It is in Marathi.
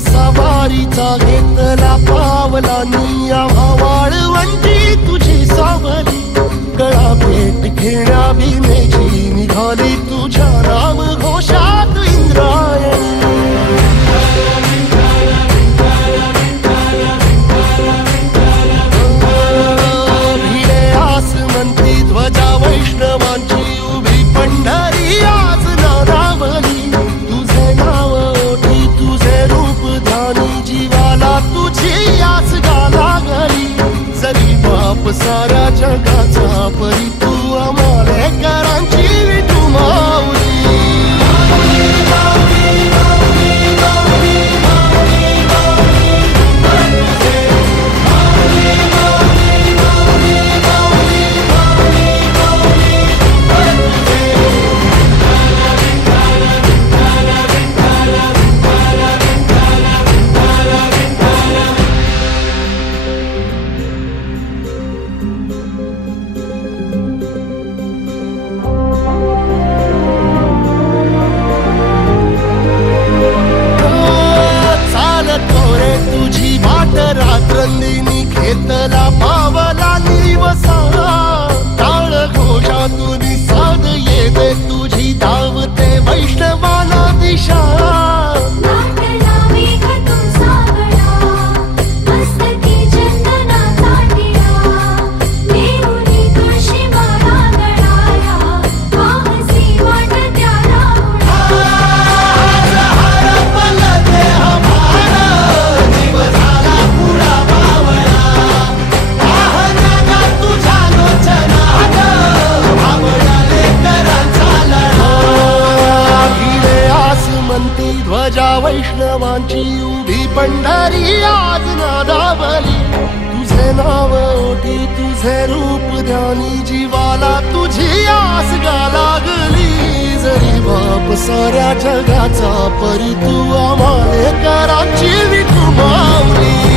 सवारीचा घेतला पावलांनी आम्हा वाळवंटी तुझी सावली गळा भेट घेण्या भीमेची निघाली तुझ्या नाम घोषात इंद्रायणी भिडे आसमंती ध्वजा वैष्णवांची उभी पंढरी आज नादावली तुझे नाव ओठी तुझे रूप ध्यानी जीवाला तुझी आस गाला गली जरी बाप साऱ्या जगाचा परी तू आमालेकरांची विठू माऊली रात्रंदिनी घेतला पावला निवसा टाळ घोषातून साध येते तुझी धावते वैष्णवाला दिशा ध्वजा वैष्णवांची उभी पंढरी आज नादावली तुझे नाव ओठी तुझे रूप ध्यानी जीवाला तुझी आस गा लागली जरी बाप साऱ्या जगाचा परी तू आमालेकरांची विठू माऊली